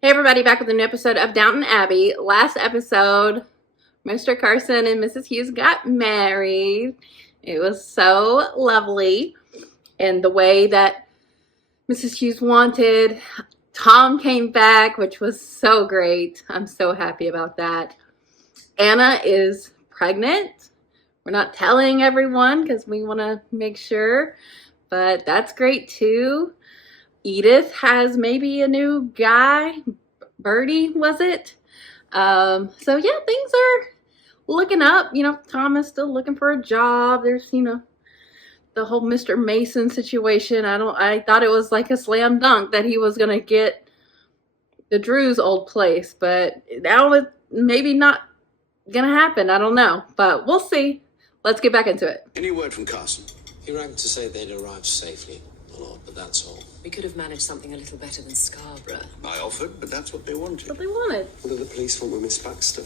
Hey everybody, back with a new episode of Downton Abbey. Last episode, Mr. Carson and Mrs. Hughes got married. It was so lovely. And the way that Mrs. Hughes wanted, Tom came back, which was so great. I'm so happy about that. Anna is pregnant. We're not telling everyone because we want to make sure, but that's great too. Edith has maybe a new guy. Birdie, was it? So yeah, things are looking up. Tom is still looking for a job. There's, the whole Mr. Mason situation. I thought it was like a slam dunk that he was gonna get the Drew's old place, but now it's maybe not gonna happen. I don't know, but we'll see. Let's get back into it. Any word from Carson? He rang to say they'd arrived safely, my lord, but that's all. We could have managed something a little better than Scarborough. I offered, but that's what they wanted. What they wanted. What do the police want with Miss Baxter?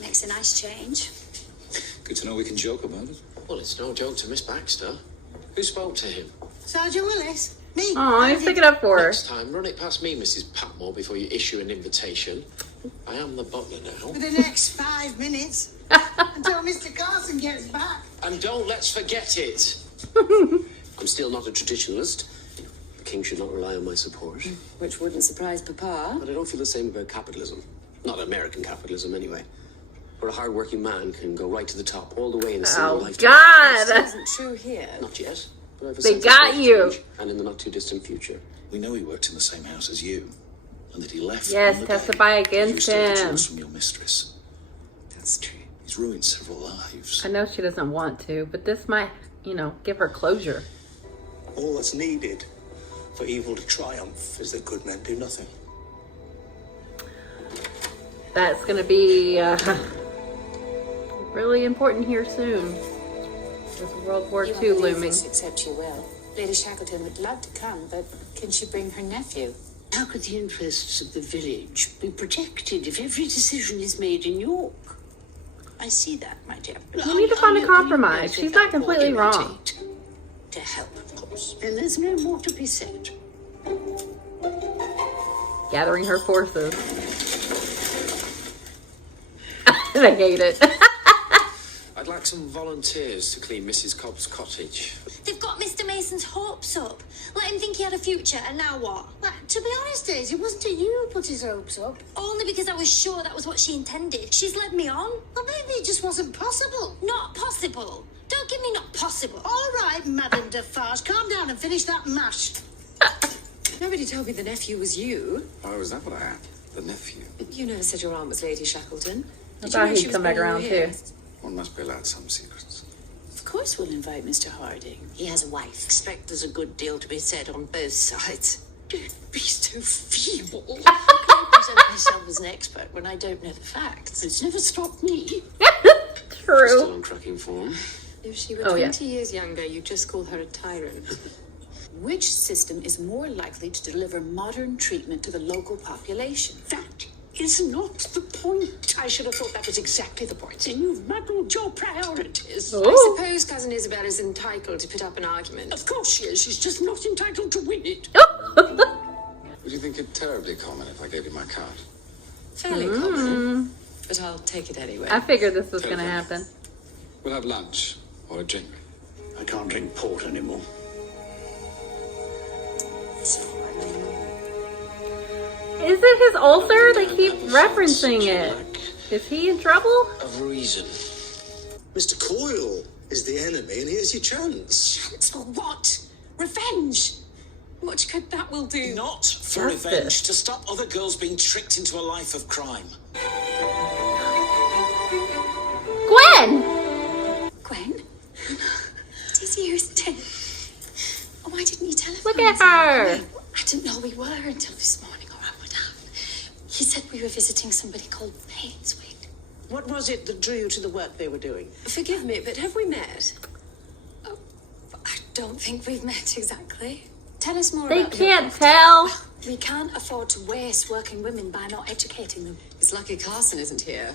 Makes a nice change. Good to know we can joke about it. Well, it's no joke to Miss Baxter. Who spoke to him? Sergeant Willis. Me. Oh, he's picking up for her. Next time, run it past me, Mrs. Patmore, before you issue an invitation. I am the butler now. For the next 5 minutes. Until Mr. Carson gets back. And don't let's forget it. I'm still not a traditionalist. The king should not rely on my support. Which wouldn't surprise Papa. But I don't feel the same about capitalism. Not American capitalism, anyway. Where a hard-working man can go right to the top all the way in a single lifetime. God! That isn't true here. Not yet. But I have a They sense got of you. change, and in the not-too-distant future. We know he worked in the same house as you, and that he left. Yes, on the testify day you against stole the him. jewels from your mistress. That's true. He's ruined several lives. I know she doesn't want to, but this might, give her closure. All that's needed for evil to triumph is that good men do nothing. That's going to be really important here soon. There's World War You II won't believe looming. this, except you will. Lady Shackleton would love to come, but can she bring her nephew? How could the interests of the village be protected if every decision is made in York? I see that, my dear. We need to find a compromise. She's not completely wrong. To help, of course. Then there's no more to be said. Gathering her forces. I hate it. I'd like some volunteers to clean Mrs. Cobb's cottage. They've got Mr. Mason's hopes up. Let him think he had a future, and now what? Well, to be honest, Daisy, it wasn't you who put his hopes up. Only because I was sure that was what she intended. She's led me on. Well, maybe it just wasn't possible. Not possible. Don't give me not possible. All right, Madame Defarge, calm down and finish that mash. Nobody told me the nephew was you. Oh, is that what I had? The nephew. You never said your aunt was Lady Shackleton. I Did thought you know he'd she was come back born around here? too. One must be allowed some secrets. Of course we'll invite Mr. Harding. He has a wife. Expect there's a good deal to be said on both sides. Don't be so feeble. I present myself as an expert when I don't know the facts. It's never stopped me. Still True. on cracking form. If she were Oh, 20 years younger, you'd just call her a tyrant. Which system is more likely to deliver modern treatment to the local population? That is not the point. I should have thought that was exactly the point. And you've muddled your priorities. Oh. I suppose Cousin Isabel is entitled to put up an argument. Of course she is. She's just not entitled to win it. Would you think it terribly common if I gave you my card? Fairly common, but I'll take it anyway. I figured this was going to happen. We'll have lunch or a drink. I can't drink port anymore. Is it his ulcer? They keep referencing it. Is he in trouble? Of reason. Mr. Coyle is the enemy, and here's your chance. Chance for what? Revenge. What good that will do? Not for Justice. revenge, to stop other girls being tricked into a life of crime. Gwen! Gwen? Dizzy, who's dead? Oh, why didn't you tell us? Look at her. I didn't know we were until this morning, or I would have. He said we were visiting somebody called Painswick. What was it that drew you to the work they were doing? Forgive me, but have we met? Oh, I don't think we've met exactly. Tell us more They about your can't craft. tell. We can't afford to waste working women by not educating them. It's lucky Carson isn't here.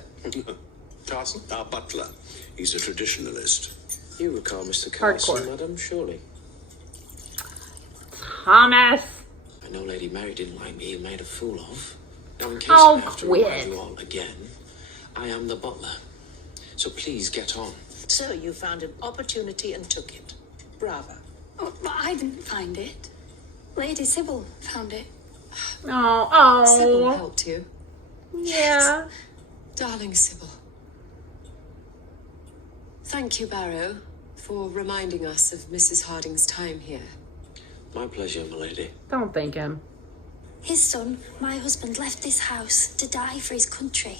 Carson? Our butler. He's a traditionalist. You recall Mr. Carson, Hardcore. madam, surely? Thomas. I know Lady Mary didn't like me and made a fool of. Now, in case Oh, I have to quit. remind you all again, I am the butler. So please get on. So you found an opportunity and took it. Bravo. Oh, but I didn't find it. Lady Sybil found it. Sybil Oh, helped you. yeah. Darling Sybil. Thank you, Barrow, for reminding us of Mrs. Harding's time here. My pleasure, milady. Don't thank him. His son, my husband, left this house to die for his country.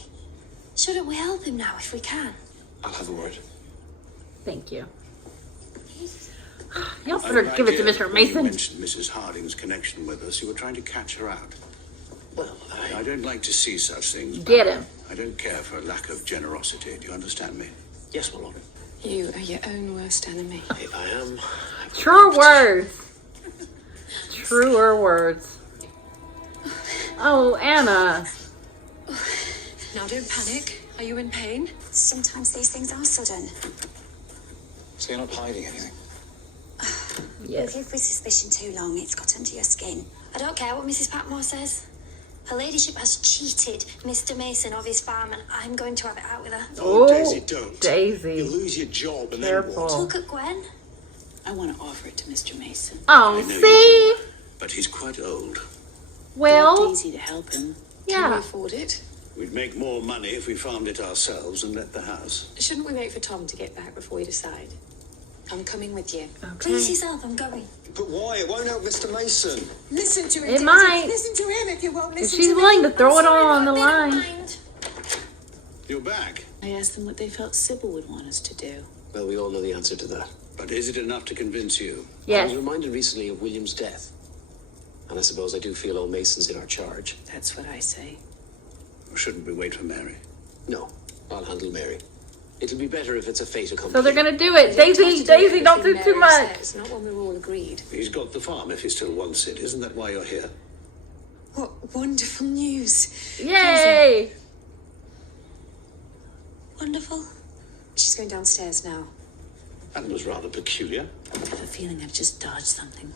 Shouldn't we help him now if we can? I'll have a word. Thank you. Y'all better give it to Mr. You Mason. mentioned Mrs. Harding's connection with us. You were trying to catch her out. Well, I don't like to see such things. Get him. I don't care for a lack of generosity. Do you understand me? Yes, my lord. You are your own worst enemy. If I am... True words. Truer words. Oh, Anna. Now don't panic. Are you in pain? Sometimes these things are sudden. So you're not hiding anything? Yes. Live with suspicion too long, it's got under your skin. I don't care what Mrs. Patmore says. Her ladyship has cheated Mr. Mason of his farm, and I'm going to have it out with her. Oh, Daisy, don't. You Daisy. lose your job and then Careful. what? Look at Gwen. I want to offer it to Mr. Mason. Oh, I know you see? But he's quite old. Well, Easy to help him. Can we yeah. afford it? We'd make more money if we farmed it ourselves and let the house. Shouldn't we wait for Tom to get back before we decide? I'm coming with you. Please yourself, I'm going. But why? It won't help Mr. Mason. Listen to him. It Daisy. might. Listen to him if you won't If listen she's to willing me. to throw it all on the Never line. mind. You're back. I asked them what they felt Sybil would want us to do. Well, we all know the answer to that. But is it enough to convince you? I Yes. was reminded recently of William's death. And I suppose I do feel old Mason's in our charge. That's what I say. Or shouldn't we wait for Mary? No, I'll handle Mary. It'll be better if it's a fait accompli. So they're gonna do it. Daisy, Don't Daisy, don't do everything too Mary much. says, not when we're all agreed. He's got the farm if he still wants it. Isn't that why you're here? What wonderful news. Yay! Wonderful. She's going downstairs now. That was rather peculiar. I have a feeling I've just dodged something.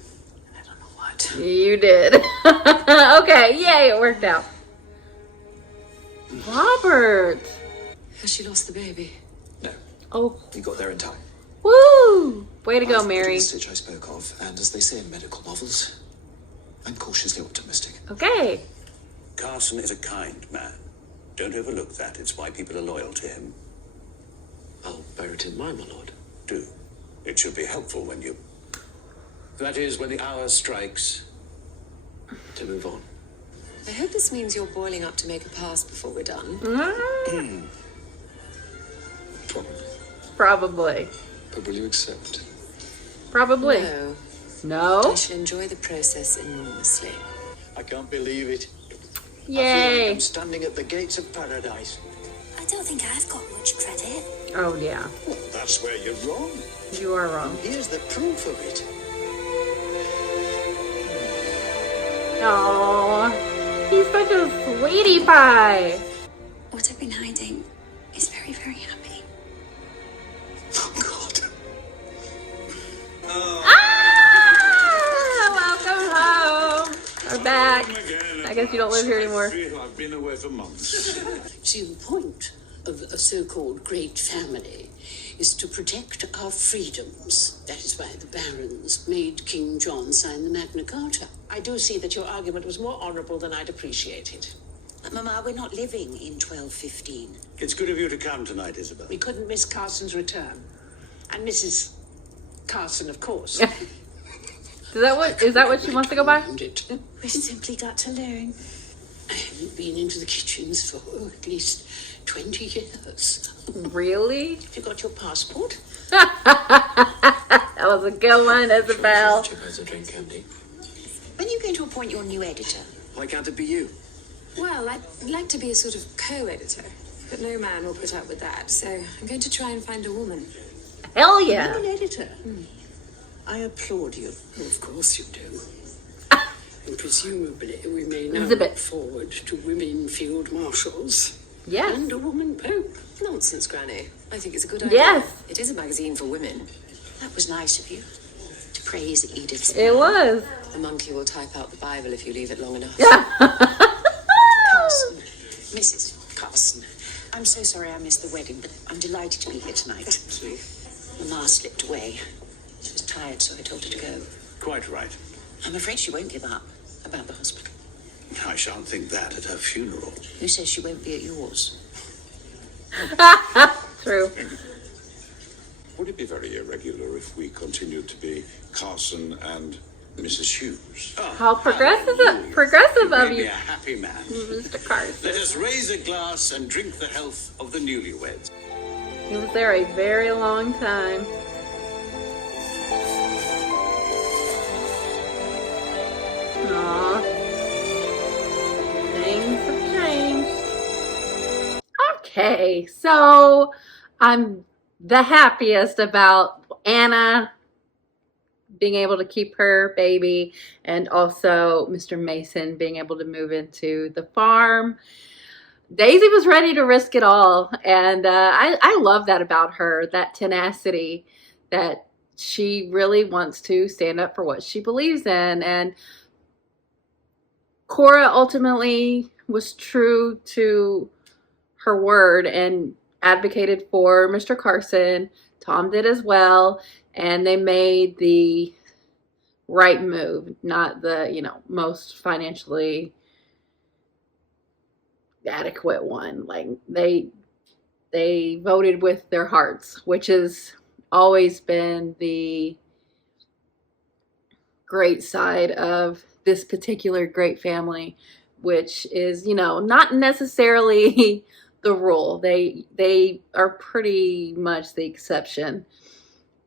I don't know what. You did. Okay, yay, it worked out. Robert. Has she lost the baby? No, Oh, you got there in time. woo! Way to go, I've got Mary. the stitch I spoke of, and as they say in medical novels, I'm cautiously optimistic. Okay. Carson is a kind man. Don't overlook that. It's why people are loyal to him. I'll bear it in mind, my lord. Do. It should be helpful when you... That is, when the hour strikes. To move on. I hope this means you're boiling up to make a pass before we're done. Probably. Probably. But will you accept? Probably. No, No? I shall enjoy the process enormously. I can't believe it. Yay. I'm standing at the gates of paradise. I don't think I've got much credit. Oh, yeah. Well, that's where you're wrong. You are wrong. Here's the proof of it. Aww. He's such a sweetie pie. What I've been hiding is very, very happy. Oh, God. Ah! Welcome home. We're back. I guess you don't live here anymore. I've been away for months. See, the point of a so-called great family is to protect our freedoms. That is why the barons made King John sign the Magna Carta. I do see that your argument was more honourable than I'd appreciated. But Mama, we're not living in 1215. It's good of you to come tonight, Isabel. We couldn't miss Carson's return. And Mrs. Carson, of course. Is that what she wants to go by? We've simply got to learn. I haven't been into the kitchens for at least 20 years. Really? Have you got your passport? That was a good one, Isabel. Chip has a drink, Candy. When are you going to appoint your new editor? Why can't it be you? Well, I'd like to be a sort of co-editor, but no man will put up with that, so I'm going to try and find a woman. Hell yeah. An editor. I applaud you. Of course you do. And presumably we may now Exhibit. look forward to women field marshals. Yes. And a woman pope. Nonsense, Granny. I think it's a good idea. Yes. It is a magazine for women. That was nice of you to praise Edith's It was. The monkey will type out the Bible if you leave it long enough. Carson. Mrs. Carson. I'm so sorry I missed the wedding, but I'm delighted to be here tonight. See? Mama slipped away. She was tired, so I told her to go. Quite right. I'm afraid she won't give up about the hospital. I shan't think that at her funeral. Who says she won't be at yours? True. Would it be very irregular if we continued to be Carson and Mrs. Hughes? How progressive of Made me you, a happy man. Mr. Carson. Let us raise a glass and drink the health of the newlyweds. He was there a very long time. Aw. Things have changed. Okay, so I'm the happiest about Anna being able to keep her baby, and also Mr. Mason being able to move into the farm. Daisy was ready to risk it all, and I love that about her, that tenacity, that she really wants to stand up for what she believes in. And Cora ultimately was true to her word and advocated for Mr. Carson. Tom did as well, and they made the right move, not the, most financially adequate one. Like they voted with their hearts, which has always been the great side of this particular great family, which is, not necessarily the rule. They are pretty much the exception.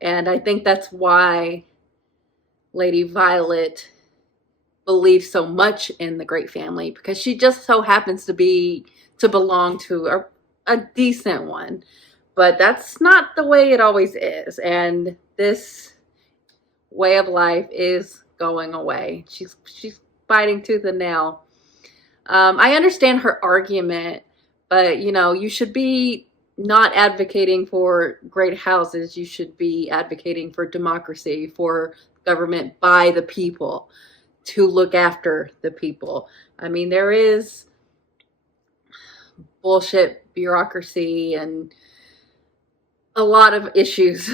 And I think that's why Lady Violet believes so much in the great family, because she just so happens to belong to a decent one. But that's not the way it always is. And this way of life is going away. She's fighting tooth and nail. I understand her argument, but you should be not advocating for great houses. You should be advocating for democracy, for government by the people, to look after the people. I mean, there is bullshit bureaucracy and a lot of issues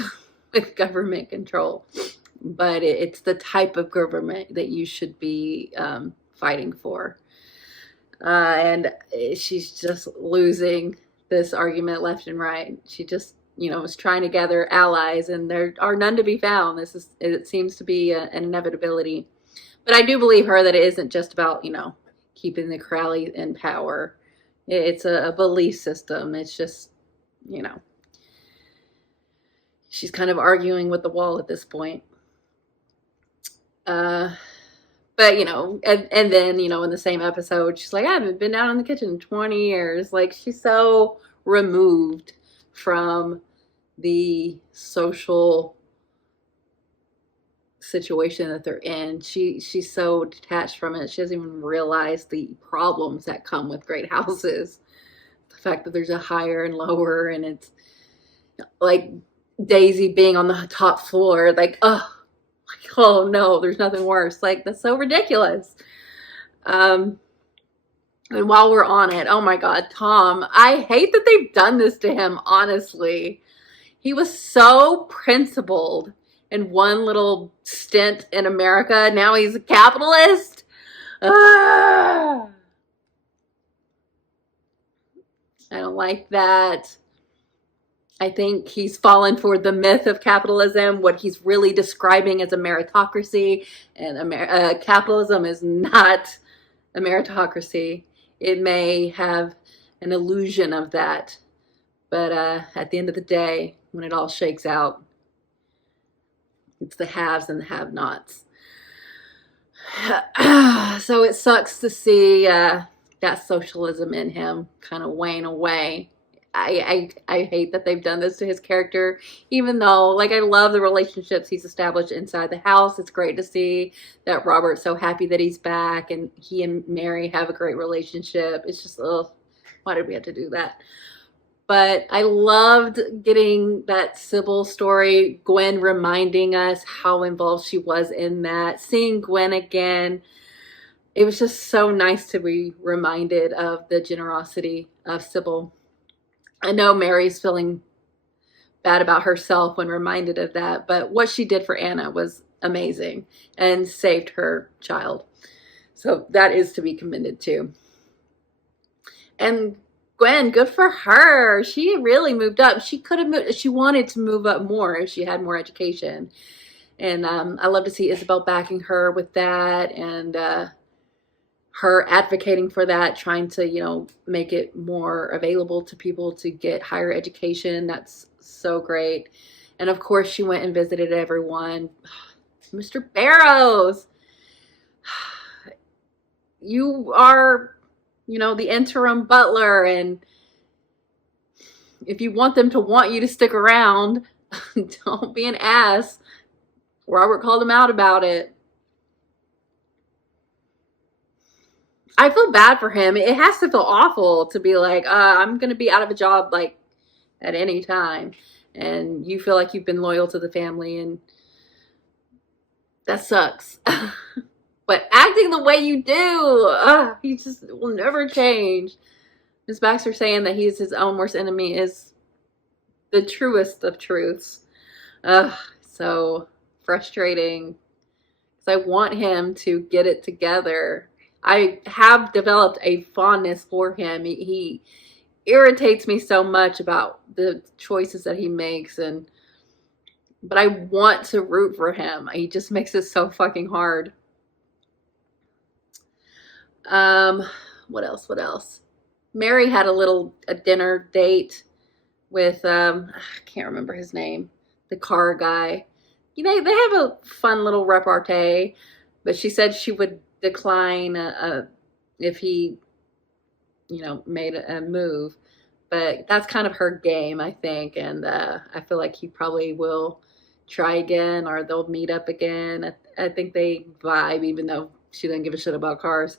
with government control, but it's the type of government that you should be fighting for. And she's just losing this argument left and right. She just, was trying to gather allies, and there are none to be found. It seems to be an inevitability. But I do believe her that it isn't just about, keeping the Crowley in power. It's a belief system. It's just, she's kind of arguing with the wall at this point. But, and then, in the same episode, she's like, I haven't been down in the kitchen in 20 years. Like, she's so removed from the social situation that they're in. She's so detached from it. She doesn't even realize the problems that come with great houses. The fact that there's a higher and lower, and it's like Daisy being on the top floor, like, oh no, there's nothing worse. Like, that's so ridiculous. And while we're on it, oh my God, Tom, I hate that they've done this to him, honestly. He was so principled in one little stint in America. Now he's a capitalist. I don't like that. I think he's fallen for the myth of capitalism, what he's really describing as a meritocracy. And capitalism is not a meritocracy. It may have an illusion of that. But at the end of the day, when it all shakes out, it's the haves and the have-nots. So it sucks to see that socialism in him kind of wane away. I hate that they've done this to his character, even though, like, I love the relationships he's established inside the house. It's great to see that Robert's so happy that he's back, and he and Mary have a great relationship. It's just, ugh, why did we have to do that? But I loved getting that Sybil story, Gwen reminding us how involved she was in that. Seeing Gwen again, it was just so nice to be reminded of the generosity of Sybil. I know Mary's feeling bad about herself when reminded of that, but what she did for Anna was amazing and saved her child. So that is to be commended too. And Gwen, good for her. She really moved up. She could have moved, she wanted to move up more if she had more education. And I love to see Isabel backing her with that, and her advocating for that, trying to, you know, make it more available to people to get higher education. That's so great. And of course, she went and visited everyone. Mr. Barrows, you are, you know, the interim butler, and if you want them to want you to stick around, don't be an ass. Robert called him out about it. I feel bad for him. It has to feel awful to be like, I'm going to be out of a job like at any time. And you feel like you've been loyal to the family, and that sucks. But acting the way you do, he just will never change. Ms. Baxter saying that he's his own worst enemy is the truest of truths. So frustrating. Because I want him to get it together. I have developed a fondness for him. He irritates me so much about the choices that he makes, but I want to root for him. He just makes it so fucking hard. What else? Mary had a dinner date with, I can't remember his name, the car guy. You know, they have a fun little repartee, but she said she would decline if he, you know, made a move. But that's kind of her game, I think, and I feel like he probably will try again, or they'll meet up again. I think they vibe, even though she doesn't give a shit about cars.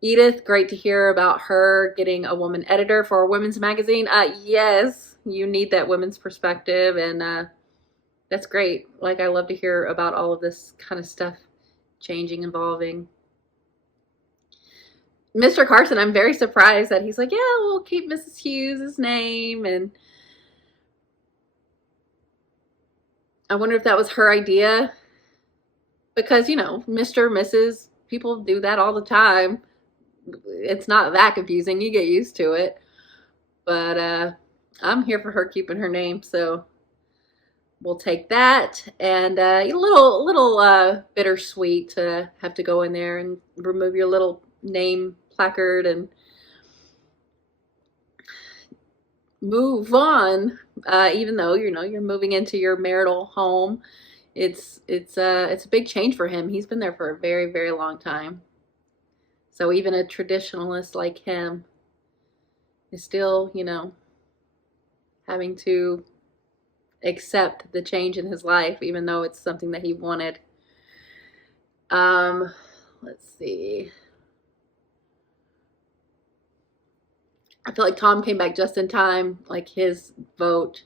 Edith, great to hear about her getting a woman editor for a women's magazine. Yes, you need that women's perspective, and that's great. Like, I love to hear about all of this kind of stuff changing, evolving. Mr. Carson, I'm very surprised that he's like, yeah, we'll keep Mrs. Hughes' name, and I wonder if that was her idea, because, you know, Mr., Mrs., people do that all the time. It's not that confusing. You get used to it. But I'm here for her keeping her name, so we'll take that. And a little bittersweet to have to go in there and remove your little name placard and move on, even though, you know, you're moving into your marital home. It's a big change for him. He's been there for a very, very long time. So even a traditionalist like him is still, you know, having to accept the change in his life, even though it's something that he wanted. Let's see. I feel like Tom came back just in time. Like, his vote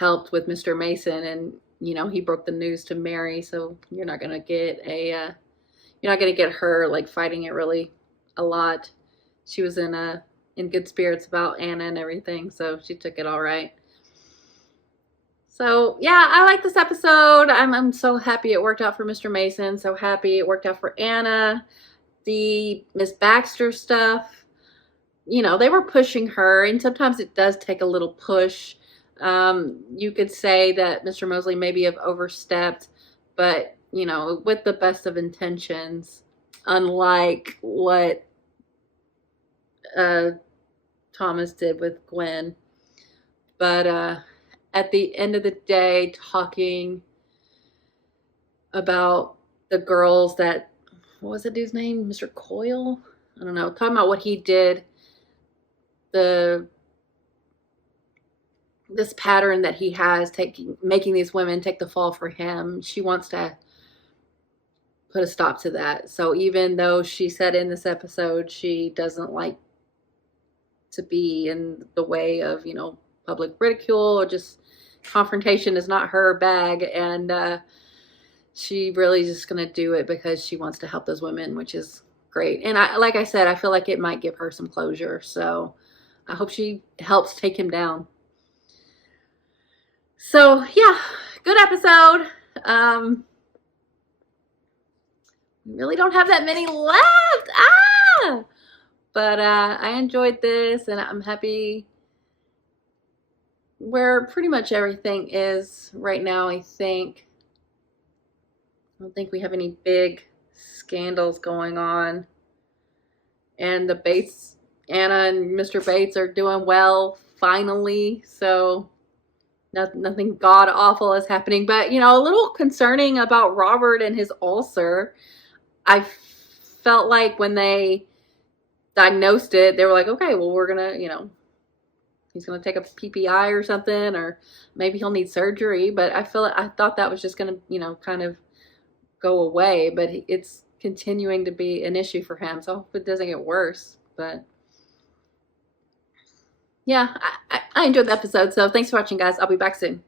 helped with Mr. Mason, and, you know, he broke the news to Mary, so you're not going to get her like fighting it really a lot. She was in good spirits about Anna and everything, so she took it all right. So yeah, I like this episode. I'm so happy it worked out for Mr. Mason. So happy it worked out for Anna. The Miss Baxter stuff, you know, they were pushing her, and sometimes it does take a little push. You could say that Mr. Mosley maybe have overstepped, but, you know, with the best of intentions, unlike what Thomas did with Gwen. But at the end of the day, talking about the girls that, what was the dude's name? Mr. Coyle? I don't know. Talking about what he did, this pattern that he has, making these women take the fall for him. She wants to put a stop to that. So even though she said in this episode she doesn't like to be in the way of, you know, public ridicule or just confrontation is not her bag, and she really just gonna do it because she wants to help those women, which is great. And like I said, I feel like it might give her some closure, so I hope she helps take him down. So yeah, good episode. We really don't have that many left. But I enjoyed this, and I'm happy where pretty much everything is right now. I don't think we have any big scandals going on, and the Bates, Anna and Mr. Bates are doing well finally, so nothing god awful is happening. But, you know, a little concerning about Robert and his ulcer. I felt like when they diagnosed it, they were like, okay, well, we're gonna, you know, he's gonna take a PPI or something, or maybe he'll need surgery. But I thought that was just gonna, you know, kind of go away, but it's continuing to be an issue for him, so I hope it doesn't get worse. But yeah, I enjoyed the episode, so thanks for watching, guys. I'll be back soon.